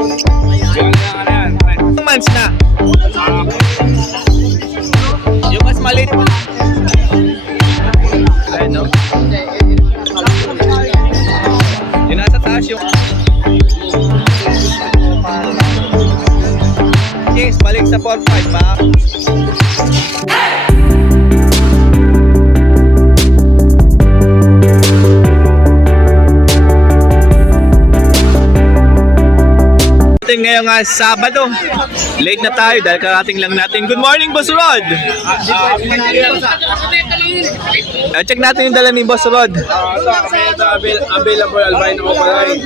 Ilang months na? Yung mas maliit. Ayan, no? Yung nasa taas yung... Yes, balik sa 4-5 ba? Ngayong Sabado. Late na tayo dahil karating lang natin. Good morning, Boss Rod! Check natin yung dala ni Boss Rod. Available albino opa line.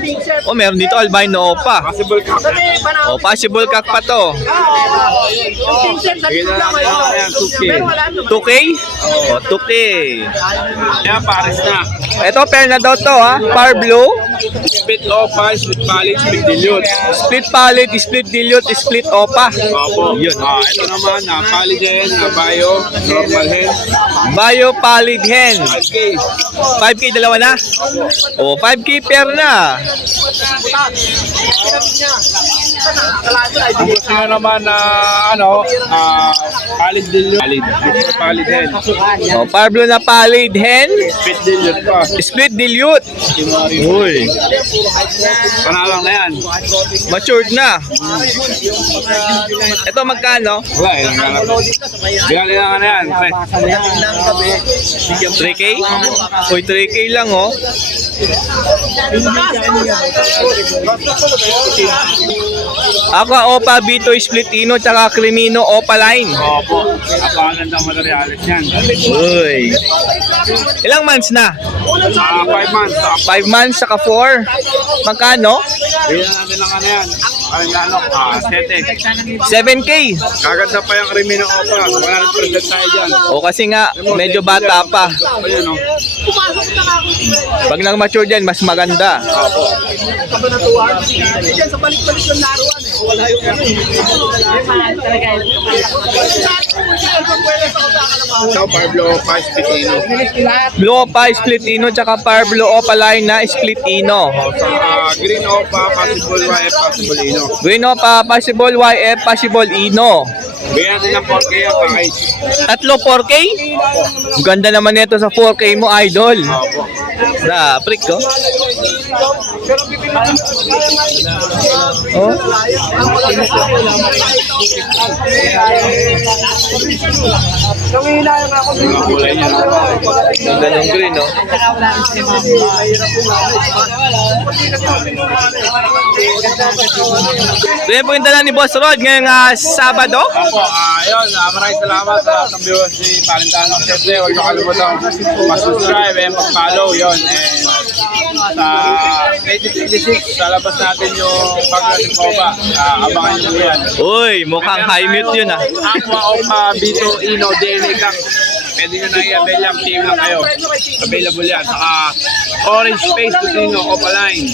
Oh, meron dito albino opa. Possible cock. Oh, possible cock pa to. Bigyan na natin yan, 2K. 2K? Oh, 2K. Yan, pares na. Ito, pair na daw to, ha? Par blue. Split opa, split pallet, split dilute. Split pallet, split dilute, split opa. Opo. Yun. Ito naman, pallet hen, bio, normal hen. Bio pallid hen. 5K. 5K dalawa na? Oh, 5K pair na. Ang gusto nyo naman na, pallet dilute. Pallet hen. Oh, par blue na pallid hen. Split dilute pa. Split dilute. Uy. Panalang na yan. Matured na. Ito magkano? Wala, ilang ganap. Bigyan nila na yan. 3K? Uy, 3K lang, oh. Aqua Opa Vito Split Ino tsaka Crimino Opa line. Opo. Napakaganda ang materialis yan. Uy. Ilang months na? 5 months. 5 months saka 4. Magkano? Bigyan natin lang yan. 7. 7K. Kaganda pa yung Crimino Opa. 100% tayo dyan. O kasi nga, medyo bata pa. Ayan o. Pag nang mature dyan, mas maganda. Ito, Pablo Opa Spitino. Blue Opa Split Ino tsaka Par Blue Opa line na Split Ino. Green Opa, Possible YF, Possible Ino. Green Opa Possible YF Possible Ino. Bigyan natin ng 4K ang package. Tatlo 4K? Ganda naman nito sa 4K mo, idol. Opo. Na, prick ko. Oh. Mga kulay niya. Ang ganong green, no? Kaya po yung dala ni Boss Rod ngayong Sabado. Opo, ayun, maraming salamat sa lahat ng viewers si Valentano. Siyempre, huwag niyo kalimutan mag-subscribe and mag-follow yun. And sa 1856, sa labas natin yung Pagdating Coba. Abangan niyo yan. Uy, mukhang high mute yun, ah. Aqua Opa Vito Ino DNA Gang. Pwede nyo na i-avail yan, team lang kayo. Available yan. Saka Orange Space Vito Opa Line.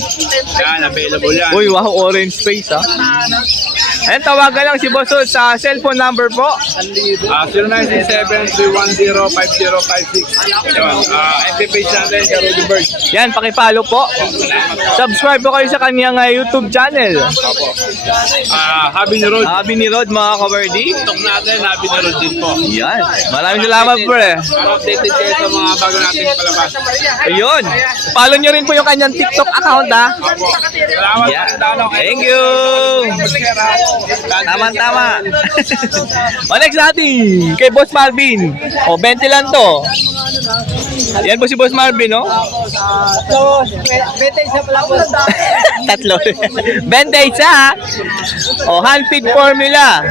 Yan, available yan. Uy, wow, orange face, ah. Ayan, tawagan lang si Boss Rod sa cellphone number po. 0967-310-5056. Yun, FB page natin, Rudy Bird. Yan, pakipalo po. Subscribe po kayo sa kanyang YouTube channel. Opo. Habi ni Rod. Habi ni Rod, mga kabardi. TikTok natin, Habi ni Rod din po. Yan, maraming salamat po, eh. Para updated kayo sa mga bago nating palabas. Ayun, follow nyo rin po yung kanyang TikTok account, ha. Opo. Salamat Yeah. Valentano. Thank you. Tama-tama. O, next natin, kay Boss Marvin. O, 20 lang to. Yan po si Boss Marvin, no? Tatlo. 21, ha? O, hand feed formula.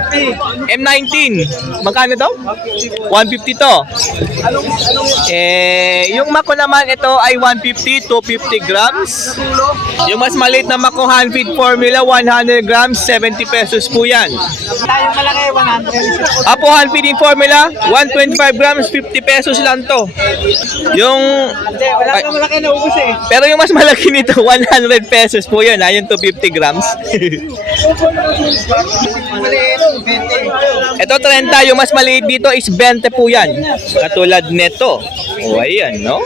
M19. Magkano to? 150 to. Yung mako naman, ito ay 150 to 50 grams. Yung mas maliit na mako hand feed formula, 100 grams, 70 pesos po yan. Tayong malaki, 100. Apo hand feeding formula, 125 grams, 50 pesos lang to. Yung... Wala ay, ka malaki na ubus eh. pero yung mas malaki nito, 100 pesos po yun, ha? Yung 250 grams. Maliit, 20. Ito 30, yung mas maliit dito is 20 po yan. Katulad nito. O, ayan, no?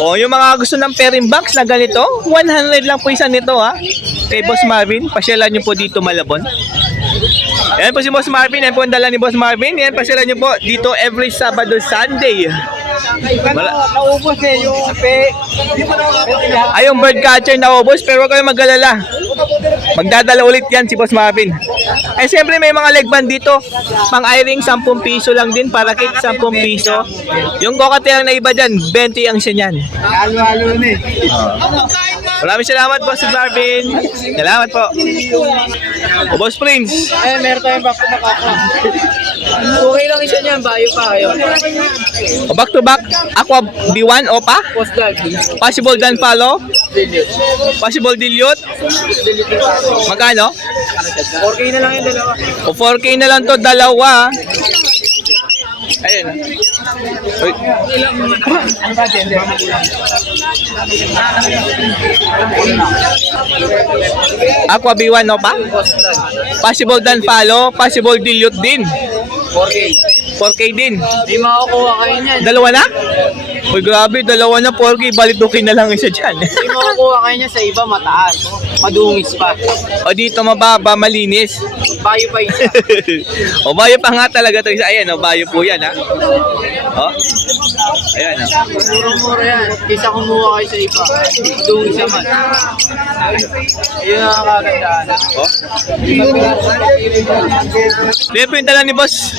O, yung mga gusto ng pairing box na ganito, 100 lang po isa nito, ha? Kay Boss Marvin, pasyalan nyo po dito Malabon. Ayan po si Boss Marvin, ayan po ang dala ni Boss Marvin. Ayan, pasyalan nyo po dito every Sabado, Sunday. Naubos eh, yung pe. Ay, yung bird catcher na ubos, pero huwag kayong mag-alala. Magdadala ulit yan si Boss Marvin. Ay, siyempre may mga leg band dito. Pang iring, 10 piso lang din. Para kit, 10 piso. Yung cocktail na iba dyan, 20 ang siya niyan. Halo-halo na eh. Maraming salamat, Boss Marvin. Salamat po. O, Boss Prince. Eh, meron tayong back to back ako. Okay lang isa niyan, bayo pa kayo. O, back to back, Aqua B1, Opa. Post dog. Possible dan follow. Possible dilute. Magkano? 4K na lang yung dalawa. O 4K na lang to, dalawa. Ayun. Uy. Ano ba, gender? Aqua B1, no pa? Post dog. Possible dan follow, possible dilute din. 4K. 4K din. Di makakuha kayo niyan. Dalawa na? Uy, grabe, dalawa na 4K. Balit 2K na lang isa dyan. Di makakuha kayo niyan sa iba mataas. Madungis pa. O dito mababa, malinis. Bayo pa isa. O bayo pa nga talaga to isa. Ayan, o bayo po yan, ha? O. Ayan, o. Mura-mura yan. Kaysa kumuha kayo sa iba. Madungis naman. Ayun ang kakagandaan. O. Dito po yung dala ni Boss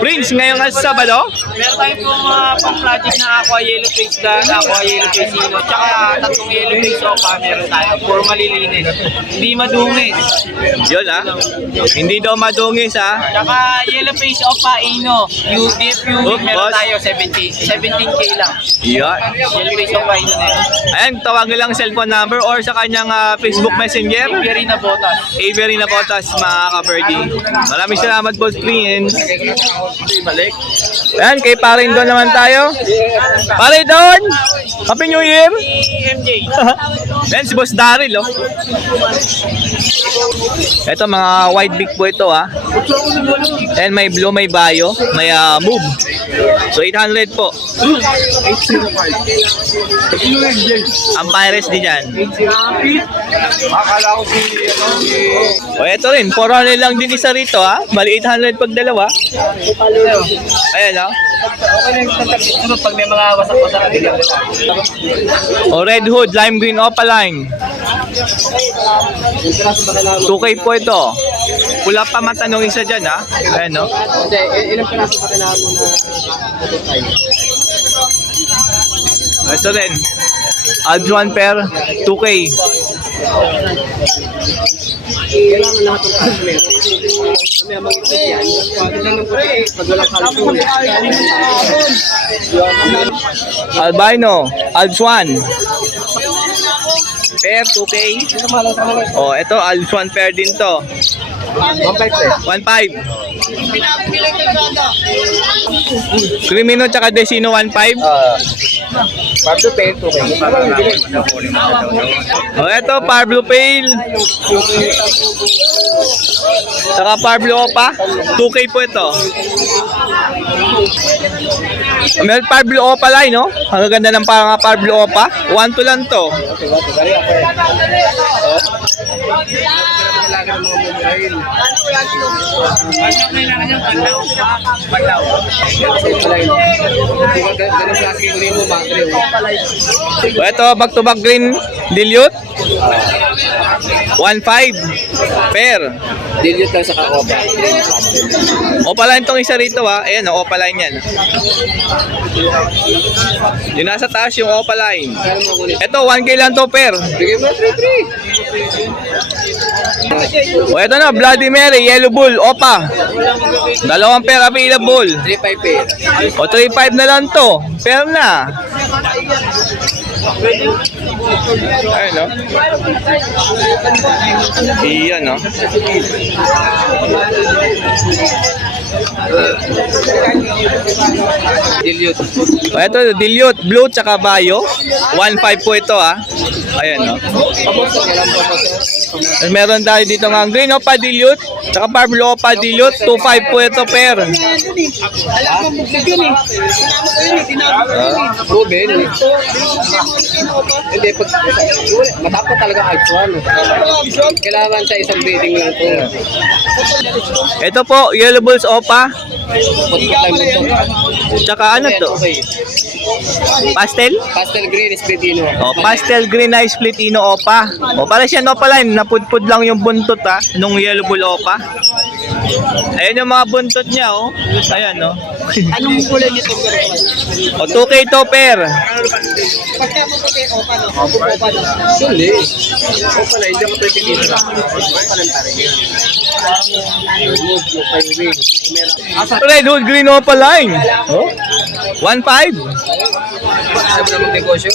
Prince ngayong Sabado. Meron tayo pong pang-project na aqua yellow face dan, aqua yellow face ino, tsaka tatlong yellow face sopa meron tayo. Puro malilinis. Hindi madungis. Yun, ha? Hindi daw madungis, ha? Tsaka yellow face opa ino, UDF Oh, unit meron boss. tayo 17K lang. Yan. Yellow face opa ino na yun. Ayan, tawagin lang ang cellphone number or sa kanyang Facebook Messenger. Avery na botas. Avery na Botas, mga ka-birdie. Maraming salamat, Boss Prince. Balik. Ayan, kay Parin Don naman tayo. Parin Don! Happy New Year! MJ. Ayan, si Boss Daryl, oh. Ito, mga white beak po ito, ha. Ayan, may blue, may bayo, may move. So, 800 po. Ang Pirates din yan. Akala ko O, ito rin, 400 lang din isa rito, ha. Bali, 800 pag dalawa. Ayan, ha. Sunod pag may mga wasak-wasak bigyan ko. O, Red Hood, Lime Green Opaline. 2K po ito. Pula pa matanong isa dyan, ha. Ayan, no. Hindi, ilang piraso pa kailangan mo na Ito rin. Adjuan pair, 2K. kailangan lahat ng customer. Mamaya mag-isip yan. Pag walang calcium. Albino, Aljuan. Pair, 2K. O, ito, Aljuan pair din to. 1.5. Crimino tsaka Desino 1.5. Pablo Pay, 2K. O, ito, Pablo Pale. Tsaka Pablo Opa. 2K po ito. Meron Pablo Opa line, no? Ang ganda ng parang Pablo Opa. 1-2 lang to. O, ito, back-to-back green dilute. 1.5 pair. Dilute lang sa kakoba. Opaline tong isa rito, ha. Ayan, o, opaline yan. Yung nasa taas yung opaline. Ito, 1K lang to pair. Bigay mo 3-3. O, ito na, Bloody Mary, Yellow Bull, Opa. Dalawang pair available. 3-5 pair. O, 3.5 na lang to. Pair na. Ayun, no? Iyan, no? Dilute. O, ito, dilute, blue, tsaka bayo. 1.5 po ito, ah. Ayan, no? Meron tayo dito nga green opa dilute, tsaka parblo opa dilute. 2.5 po ito, per. Ruben. Hindi, pag matapos talaga actual. Kailangan sa isang breeding lang po. Ito po, yellow bulls opa. Tsaka ano to? Pastel? Pastel green is Bedino. O, pastel green na split ino opa. O, para siya no pala, napudpud lang yung buntot ha, nung yellow bull opa. Ayan yung mga buntot niya, oh. Ayan, no? Anong kulay nito? O, 2K to, per. Pagka mo puti, opa no? Opa no? Hindi. Opa na, hindi ako pwede dito na. Opa lang pa rin yan. Red Hood green opa line. Oh? 1.5. Sabi na mag-negosyo?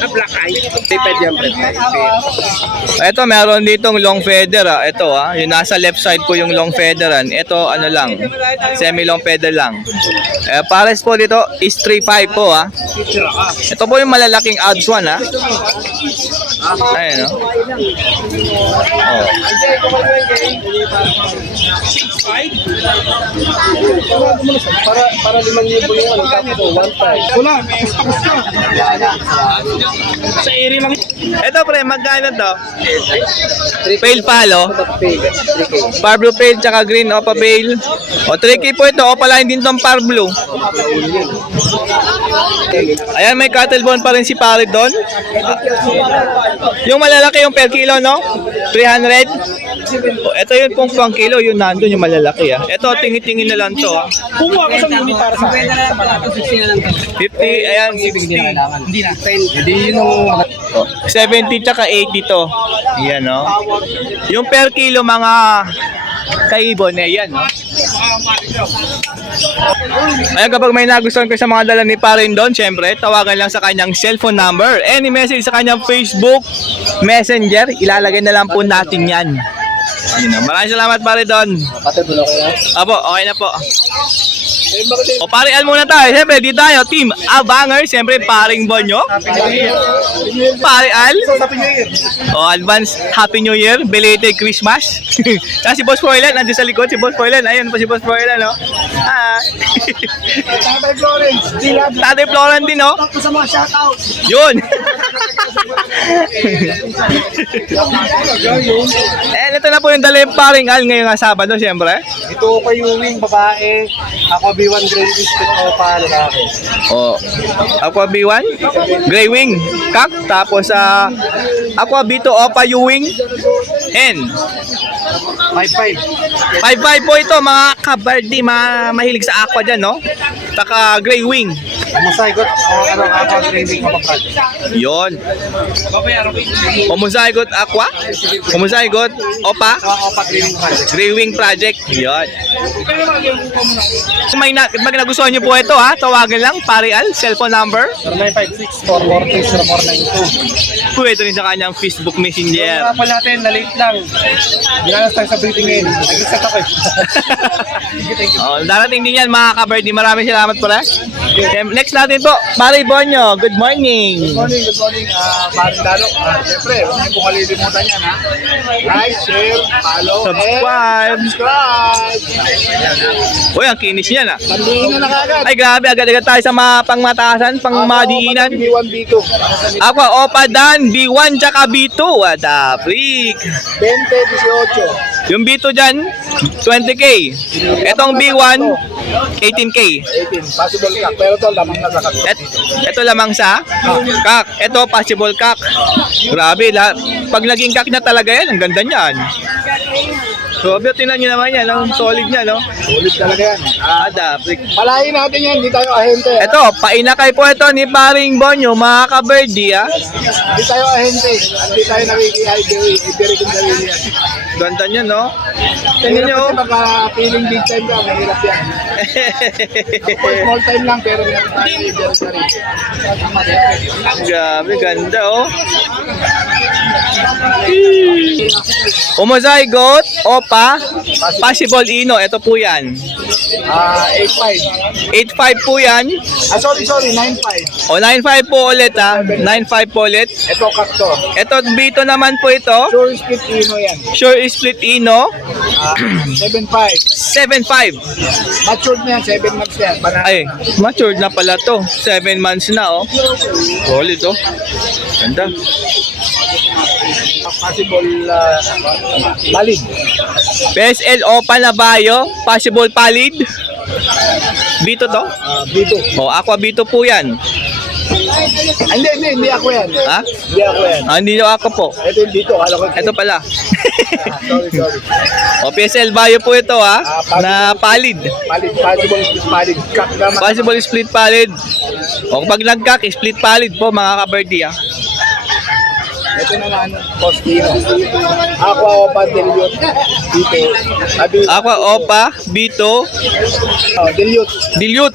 Na black eye? Tipid yan, pre. Ito, meron ditong long feather, ah. Ito, ah. Yung nasa left side ko yung long featheran. Ito, ano lang. Semi-long feather lang. Pares po dito is 3.5 po, ah. Ito po yung malalaking odds one, ah. Ayan, no? Oh. Para 5,000 yung ano, tapos 1.5. Wala, sa area lang. Ito, pre, magkano to? Pale palo. 3K. Parblo pale, tsaka green opa pale. O, 3K po ito. Opa line din tong parblo. Ayan, may cattle bone pa rin si pare doon. Yung malalaki yung per kilo, no? 300. O, ito yun kung pang kilo, yun nandun yung malalaki, ah. Ito, tingin-tingin na lang to, ah. Kumuha ka sa unit para sa akin. 50, ayan, 60. Hindi na. Hindi yun yung... Oh, 70 tsaka 80 to. Yan, no? Yung per kilo, mga kaibon, eh, yan, no? Ayan, kapag may nagustuhan ko sa mga dala ni Parin doon, syempre, tawagan lang sa kanyang cellphone number. Any message sa kanyang Facebook, Messenger, ilalagay na lang po natin yan. Yun, no? Maraming salamat, Parin doon. Apo, okay na po. O, parian muna tayo. Siyempre, di tayo, Team Abanger. Siyempre, paring Bonyo. Parian. O, advance Happy New Year. Belated Christmas. Tapos si Boss Froilan, nandun sa likod. Si Boss Froilan. Ayun pa si Boss Froilan, no? Tatay Florence. Tatay Florence din, no? Tapos sa mga shoutout. Yun. Eh, ito na po yung dala yung paring Al ngayong Sabado, siyempre. Ito ko yung wing babae. Ako B1 Grey Biscuit o pa lalaki. O, Aqua B1, Grey Wing, Kak. Tapos, Aqua B2, Opa U-Wing, N. 5-5. 5-5 po ito, mga kabardi, mahilig sa aqua dyan, no? Saka Grey Wing. Masagot o ano ako training kapapad. Yon. Homozygote Aqua, Homozygote Opa, Opa training project. Grey Wing Project. Yon. Kung may nagustuhan nyo po ito, ha, tawagan lang, Parial, cellphone number. 0956-443-442. Pwede rin sa kanyang Facebook Messenger. Yung pa natin, na-late lang. Ginanas tayo sa breathing ngayon. Nag-isat ako eh. Oh, darating din yan, mga kabardi. Maraming salamat po, Next natin po, Pari Bonyo. Good morning. Good morning. Paring Dano. Siyempre, huwag niyo po kalilimutan yan, ha? Like, share, follow, Subscribe. and subscribe. Uy, ang kinis niyan, ah. Pandiin na kagad. Ay, grabe. Agad-agad tayo sa mga pangmatasan, pangmadiinan. B1, B2. Aqua, Opa, Dan, B1, tsaka B2. What the freak? 20, 18. Yung B2 dyan, 20K. Etong B1, 18K. 18. Possible ka. Pero to, lamang na sa kagad. Ito lamang sa kak. Ito, possible kak. Grabe, pag naging kak na talaga yan, ang ganda niyan. So, tingnan nyo naman yan, ang solid niya, no? Ulit talaga yan. Ada, freak. Palahin natin yan. Hindi tayo ahente. Ito, painakay po ito ni Paring Bonyo, mga kaberdi, ah. Hindi tayo ahente. Hindi tayo nakikiyay. Ibigay kong sarili yan. Ganda niya, no? Tingnan nyo. Kasi pagka feeling big time ka, mahirap yan. Small time lang, pero meron tayo i-bear na rin. Grabe, ganda oh. Homozygote, Opa, Possible Ino. Ito po yan. 8.5. 8.5 po yan. Sorry, 9.5. O 9.5 po ulit ha. 9.5 po ulit. Ito, kakto. Ito, Bito naman po ito. Sure split Ino yan. Sure Split Ino. 7.5. 7.5. Matured na yan, 7 months yan. Banana. Ay, matured na pala to. 7 months na oh. Solid oh. Ganda. Possible valid. PSL Opa na Bayo. Possible Palid. Bito to? Bito. O, Aqua Bito po yan. Hindi ako yan. Ha? Hindi ako yan. Hindi nyo ako po. Ito yung Bito, kala ko. Ito pala. Sorry. O, PSL Bayo po ito ha. Na Palid. Valid, possible valid. Kak naman. Possible Split Palid. O, pag nagkak, Split Palid po mga kabardi ha. Ito naman, Postino. Aqua Opa Dilute. Dito. Aqua Opa Bito Dilute. Dilute.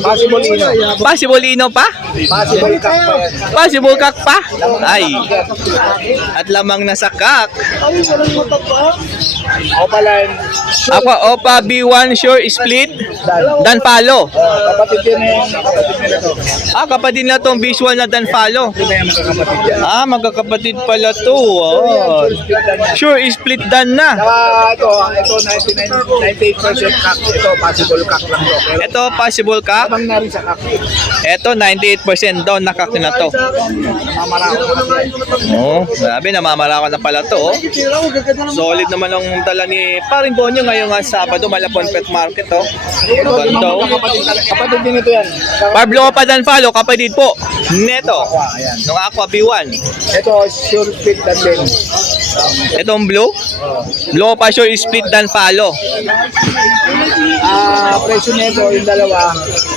Possible Ino. Possible Ino pa? Possible Kak pa yan. Possible Kak pa? Ay. At lamang nasa kak. Opa Line. Aqua Opa B1 Sure Split Dan Palo. Kapatid yun yung kapatid nila to. Kapatid na tong visual na Dan Palo. Ito na yung magkakapatid yan. Magkakapatid pala to. Oh. Sure Split Dan na. Saka ito 98% kak. Ito possible kak lang to. Pero Ito possible kak. habang na rin sa kak. Ito 98% daw na kak na to. Mamarako na siya. Oh, grabe namamarako na pala to. Oh. Solid naman ang dala ni Paring Bonyo ngayong Sabado, Malapon Pet Market oh. Ito din Ganda ang oh. kapatid talaga. Kapatid din ito yan. Pablo pa Dan Palo, kapatid po. Neto. Ayan. Nung Aqua B1. Ito sure fit dan din. Itong blue. Blue pa sure split Dan Palo. Presyo nito yung dalawa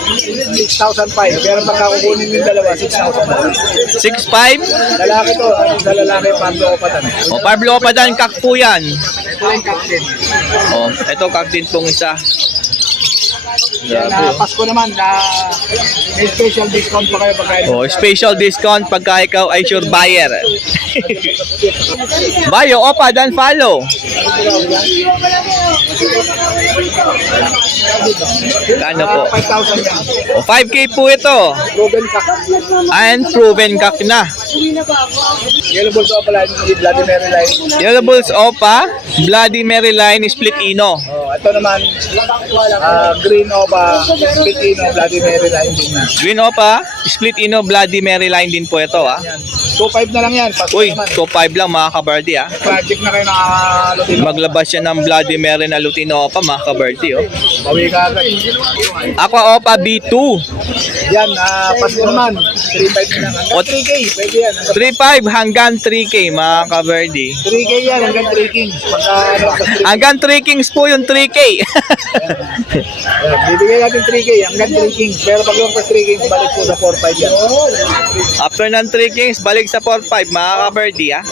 6,500. Pero pagka kukunin yung dalawa 6,000. 6.5. Lalaki to, sa lalaki Pablo Opatan. O Pablo pa Dan kak po yan. Ito yung captain. O, ito kak din pong isa. Yan na Pasko naman na may special discount pa kayo pagkain. O, special discount pagka ikaw ay sure buyer. Bayo, Opa, Dan Palo. Kano po? 5,000 yan. O, 5K po ito. Proven kak. And proven kak na. Yellow balls pala yung Vladimir Line. Yellow Bulls Opa, Bloody Mary Line, Split Ino. Ito naman Green Opa, Pitino, Vladimir Line din na. Green Opa, Split Ino, Bloody Mary Line din po ito ah. 2,500 na lang yan. Pasko Uy, naman. 2.5 lang mga kabardi ah. Project na kayo nakalutin. Maglabas siya ng Bloody Mary na Lutino Opa mga kabardi oh. Bawi ka agad. Aqua Opa B2, Yan, Pasko naman. 3,500 na lang. O, 3K, pwede yan. 3.5 hanggang 3K mga kabardi. 3K yan, hanggang 3 kings. Pagka sa 3K. Hanggang 3 Kings po yung 3K. Bibigay natin 3K, hanggang 3 kings. Pero pag yung 3 kings, balik po sa 4,500 yan. After ng 3 Kings, balik sa 4.5 mga kabardi ah.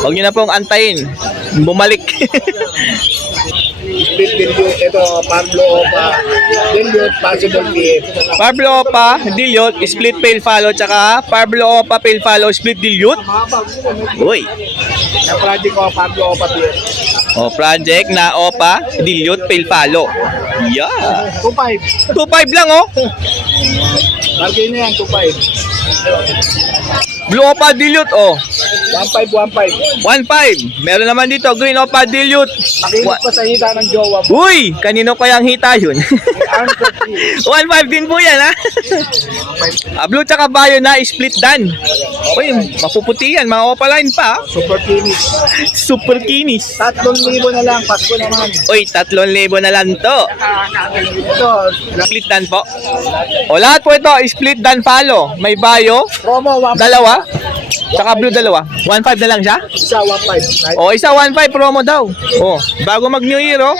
Huwag nyo na pong antayin. Bumalik. Split dilute, ito, Pablo Opa, dilute, possible PF. Pablo Opa, Dilute, Split Pale Follow, tsaka Pablo Opa, Pale Follow, Split Dilute. Uy. Na project ko, Pablo Opa PF. O, project na Opa, Dilute, Pale Follow. Yeah. 2,500. 2.5 lang oh. Bargain na yan, 2,500. Blue Opa Dilute oh. 1,500, 1,500. 1.5. Meron naman dito, Green Opa Dilute. Pakilit pa sa hita ng jowa mo. Uy, kanino kayang hita yun? Arm for free. 1.5 din po yan ha. Blue tsaka Bayo na split dan. Uy, mapuputi yan, mga opaline pa. Super finish. Super kinis. 3,000 na lang, Pasko naman. Uy, 3,000 na lang to. Ito, Split dan po. O lahat po ito, split dan follow. May Bayo, promo 1,500. dalawa. Tsaka Blue dalawa. 1.5 na lang siya. Isa 1,500. O isa 1.5 promo daw. O, bago mag New Year oh.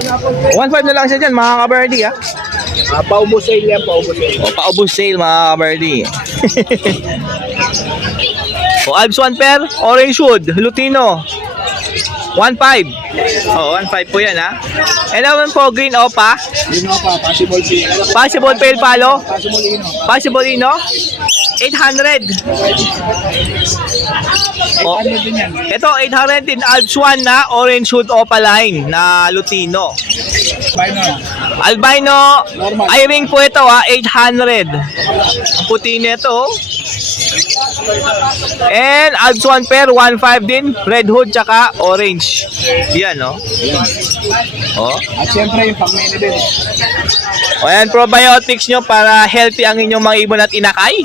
1.5 na lang siya dyan mga kabardi ah. Paubos sale yan, paubos sale. O paubos sale mga kabardi. O Alps 1 pair, Orange Wood, Lutino. 1.5. Oh, 1.5 po yan ha. And naman po, green opa. Yun nga pa, possible si... Possible pale palo. Possible ino. Possible ino. 800. Oh, Ano din yan? ito 800 din. Alps 1 na orange hood opaline na Lutino. Final. Albino, Normal. I-ring po ito ha, 800. Ang puti nito. Oh. And Alps 1 pair, 1.5 din. Red hood tsaka orange. Yan, no? Oh. At syempre yung pang-mini din. O yan, probiotics nyo para healthy ang inyong mga ibon at inakay.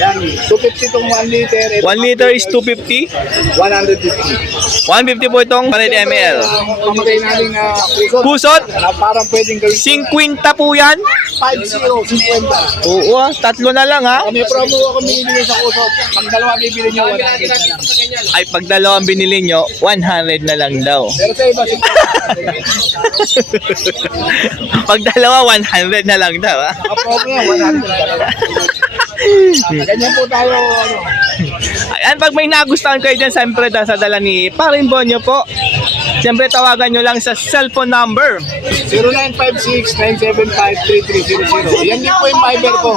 Yan, 250 itong 1 liter. 1 liter is 250. 150. 150 po itong 100 ml. Pamagay natin na Pusot, na parang pwedeng gawin 50 po yan. 5-0, 50. Oo, tatlo na lang ha. May promo ako binibigay sa kusot. Pag dalawa bibili nyo, 100 na lang. Ay, pag dalawang binili nyo, 100 na lang daw. Pero sa iba, Pag dalawa, 100 na lang daw ha. promo yan, 100 na lang. Ganyan po tayo, ano. Ayan, pag may nagustuhan kayo dyan, siyempre sa dala ni Parin Bonyo po. Siyempre, tawagan nyo lang sa cellphone number. 0956-975-3300. Yan din po yung Viber ko.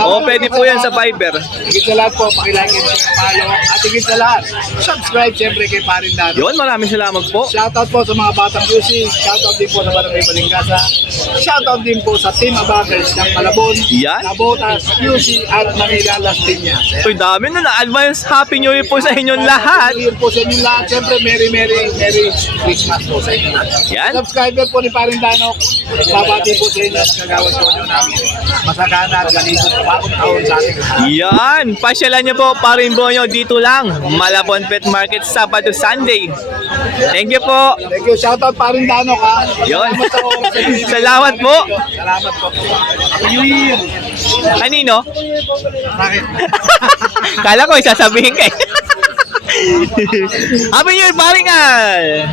O, pwede po yan sa Viber. Higit sa lahat po, pakilagin sa follow. At higit sa lahat, subscribe siyempre kay Parin Dano. Yun, maraming salamat po. Shoutout po sa mga batang QC. Shoutout din po sa Barangay Balingasa. Shoutout din po sa Team Abacers ng Malabon, Yan. Nabotas, QC at Manila Las Piñas. Uy, dami na na-advance. Happy New Year po sa inyong lahat. Yun po sa inyo lahat. Siyempre, Merry Christmas po sa inyo lahat. Yan. Subscriber po ni Parin Dano. Babati po sa inyo at kagawad po nyo namin. Masagana at ganito po bagong taon sa ating lahat. Yan, pasyalan nyo po Parin Bonyo dito lang. Malabon Pet Market, Sabado, Sunday. Thank you po. Thank you. Shoutout Parin Dano ka. Yun. Salamat sa oras. Salamat po. Salamat po. New Year. Kanino? Bakit? Kala ko isasabihin kay. Happy New Year, Paring Al!